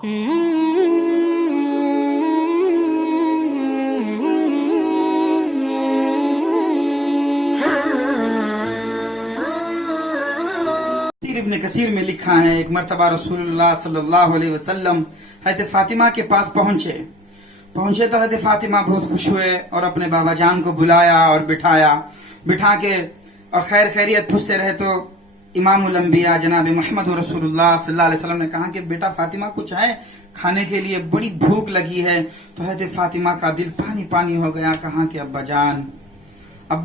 इब्न कसीर में लिखा है, एक मर्तबा रसूलुल्लाह सल्लल्लाहु अलैहि वसल्लम हज़रत फातिमा के पास पहुंचे तो हज़रत फातिमा बहुत खुश हुए और अपने बाबा जान को बुलाया और बिठा के और खैर खैरियत पूछते रहे। तो इमामुल अंबिया जनाब मोहम्मद रसूलुल्लाह सल्लल्लाहु अलैहि वसल्लम ने कहा कि बेटा फातिमा कुछ है खाने के लिए, बड़ी भूख लगी है। तो हज़रत फातिमा का दिल पानी पानी हो गया। कहा कि अब्बा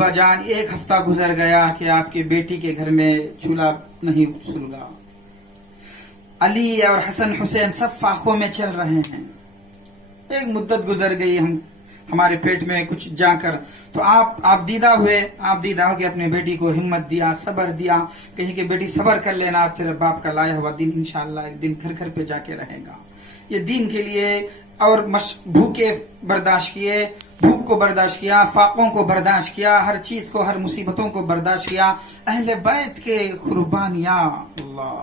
जान 1 हफ्ता गुजर गया कि आपके बेटी के घर में चूल्हा नहीं सुलगा। अली और हसन हुसैन सब फाखों में चल रहे हैं। एक मुद्दत गुजर गई, हमारे पेट में कुछ जाकर, तो आप दीदा हुए कि अपने बेटी को हिम्मत दिया, सब्र दिया, कहीं कि बेटी सब्र कर लेना, तेरे बाप का लाया हुआ दिन इंशाअल्लाह एक दिन घर घर पे जाके रहेगा। ये दीन के लिए और भूखे बर्दाश्त किए, भूख को बर्दाश्त किया, फाकों को बर्दाश्त किया, हर चीज को, हर मुसीबतों को बर्दाश्त किया। अहले बैत के कुर्बानियां, अल्लाह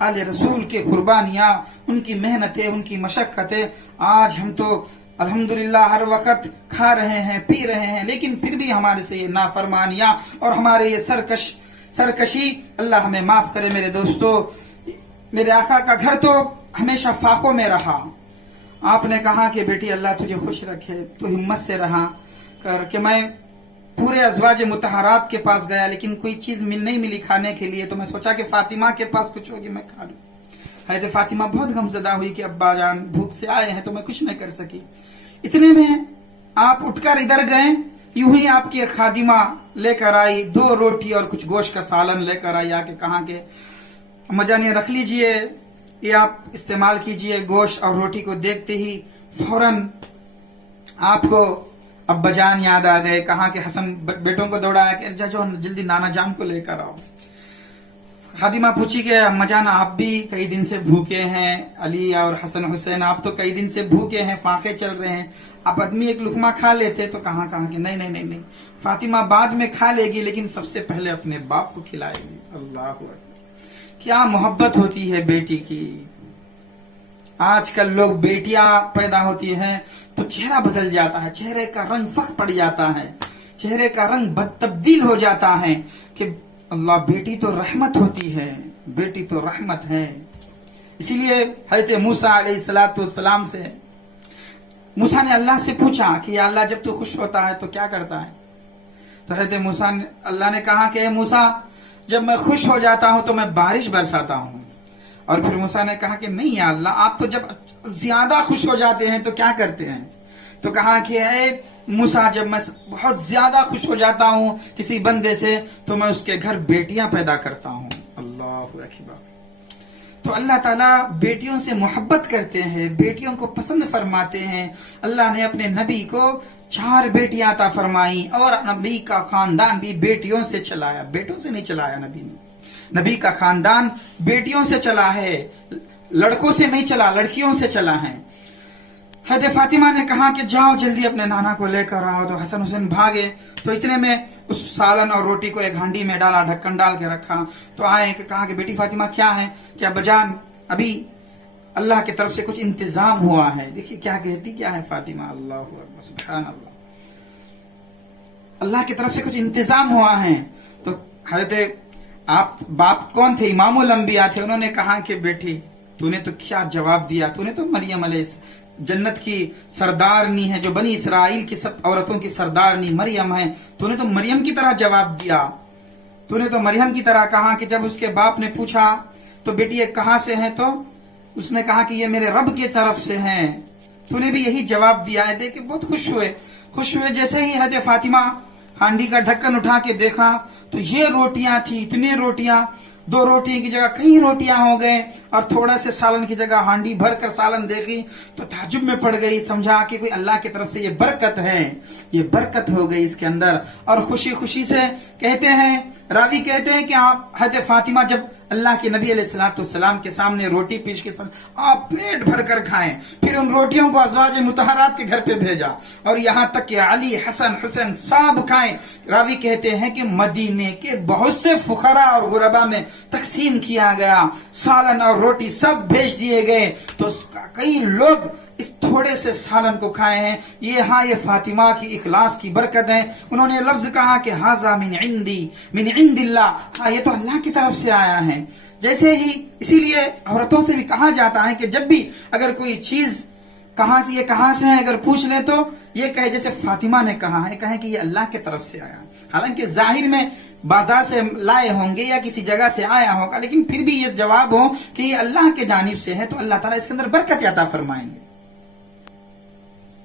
आले रसूल के कुर्बानियां, उनकी मेहनतें, उनकी मशक्कतें, आज हम तो अल्हम्दुलिल्लाह हर वक्त खा रहे हैं, पी रहे हैं, लेकिन फिर भी हमारे से ये नाफरमानियां और हमारे ये सरकशी, अल्लाह हमें माफ करे। मेरे दोस्तों, मेरे आका का घर तो हमेशा फाकों में रहा। आपने कहा कि बेटी अल्लाह तुझे खुश रखे, तो हिम्मत से रहा कर कि मैं पूरे अज़वाज मुतहरात के पास गया, लेकिन कोई चीज नहीं मिली खाने के लिए। तो मैं सोचा कि फातिमा के पास कुछ होगी, मैं खा लूं। हज़रत फातिमा बहुत गमज़दा हुई कि अब्बा जान भूख से आए हैं, तो मैं कुछ नहीं कर सकी। इतने में आप उठकर इधर गए, यूं ही आपकी एक खादिमा लेकर आई 2 रोटी और कुछ गोश्त का सालन लेकर आई। आके कहा कि अम्मा जान ये रख लीजिए, ये आप इस्तेमाल कीजिए। गोश्त और रोटी को देखते ही फौरन आपको अब्बा जान याद आ गए। कहा कि हसन बेटों को दौड़ाया कि जाओ जल्दी नाना जान को लेकर आओ। खादिमा पूछी कि अम्मा जान आप भी कई दिन से भूखे हैं, अली और हसन हुसैन आप तो कई दिन से भूखे हैं, फाके चल रहे हैं, आप आदमी एक लुकमा खा लेते। तो कहा कि नहीं, फातिमा बाद में खा लेगी, लेकिन सबसे पहले अपने बाप को खिलाएगी। अल्लाह अकबर, क्या मोहब्बत होती है बेटी की। आजकल लोग बेटियां पैदा होती हैं तो चेहरा बदल जाता है, चेहरे का रंग फक पड़ जाता है, चेहरे का रंग तब्दील हो जाता है कि अल्लाह, बेटी तो रहमत होती है, बेटी तो रहमत है। इसीलिए हज़रत मूसा अलैहिस्सलाम से मूसा ने अल्लाह से पूछा कि या अल्लाह जब तू खुश होता है तो क्या करता है। तो हज़रत मूसा ने, अल्लाह ने कहा कि मूसा जब मैं खुश हो जाता हूं तो मैं बारिश बरसाता हूं। और फिर मूसा ने कहा कि नहीं या अल्लाह, आप तो जब ज्यादा खुश हो जाते हैं तो क्या करते हैं। तो कहा कि मूसा जब मैं बहुत ज्यादा खुश हो जाता हूं किसी बंदे से तो मैं उसके घर बेटियां पैदा करता हूं। अल्लाह अकबर। तो अल्लाह ताला बेटियों से मोहब्बत करते हैं, बेटियों को पसंद फरमाते हैं। अल्लाह ने अपने नबी को 4 बेटियां अता फरमाई और नबी का खानदान भी बेटियों से चलाया, बेटों से नहीं चलाया। नबी का खानदान बेटियों से चला है, लड़कों से नहीं चला, लड़कियों से चला है। हज़रत फातिमा ने कहा कि जाओ जल्दी अपने नाना को लेकर आओ। तो हसन हुसैन भागे। तो इतने में उस सालन और रोटी को एक हांडी में डाला, ढक्कन डाल के रखा। तो आए कहा कि बेटी फातिमा क्या है, क्या बजान अभी अल्लाह की तरफ से कुछ इंतजाम हुआ है। देखिए क्या कहती क्या है फातिमा, अल्लाह अकबर, सुभान अल्लाह, अल्लाह की तरफ से कुछ इंतजाम हुआ है। तो हज़रत आप बाप कौन थे, इमामुल अंबिया थे। उन्होंने कहा कि बेटी तूने तो क्या जवाब दिया, तूने तो मरियम जन्नत की सरदारनी है, जो बनी इसराइल की सब औरतों की सरदारनी मरियम है, तूने तो मरियम की तरह जवाब दिया। तूने तो मरियम की तरह कहा कि जब उसके बाप ने पूछा तो बेटी ये कहां से है, तो उसने कहा कि ये मेरे रब की तरफ से हैं। तूने भी यही जवाब दिया है। देख के बहुत खुश हुए। जैसे ही हज़रत फातिमा हांडी का ढक्कन उठा के देखा तो ये रोटियां थी, इतने रोटियां, 2 रोटी की जगह कई रोटियां हो गए, और थोड़ा से सालन की जगह हांडी भर कर सालन देखी तो ताज्जुब में पड़ गई। समझा कि कोई अल्लाह की तरफ से ये बरकत है, ये बरकत हो गई इसके अंदर। और खुशी खुशी से कहते हैं راوی کہتے ہیں کہ آپ حضرت فاطمہ جب اللہ کے نبی علیہ السلام کے سامنے روٹی پیش کے ساتھ آپ پیٹ بھر کر کھائیں، پھر ان روٹیوں کو ازواج مطہرات کے گھر پہ بھیجا اور یہاں تک کہ علی، حسن، حسین سب کھائیں۔ راوی کہتے ہیں کہ مدینے کے بہت سے فقراء اور غربا میں تقسیم کیا گیا، سالن اور روٹی سب بھیج دیے گئے، تو کئی لوگ اس تھوڑے سے سالن کو کھائے ہیں۔ یہ فاطمہ کی اخلاص کی برکت ہے۔ انہوں نے لفظ کہا کہ ھذا من عندی من عند اللہ، ہاں یہ تو اللہ کی طرف سے آیا ہے۔ جیسے ہی اسی لیے عورتوں سے بھی کہا جاتا ہے کہ جب بھی اگر کوئی چیز کہاں سے یہ کہاں سے ہے اگر پوچھ لے تو یہ کہے جیسے فاطمہ نے کہا ہے، کہیں کہ یہ اللہ کی طرف سے آیا، حالانکہ ظاہر میں بازار سے لائے ہوں گے یا کسی جگہ سے آیا ہوگا، لیکن پھر بھی یہ جواب ہو کہ یہ اللہ کے جانب سے ہے، تو اللہ تعالیٰ اس کے اندر برکت عطا فرمائیں گے۔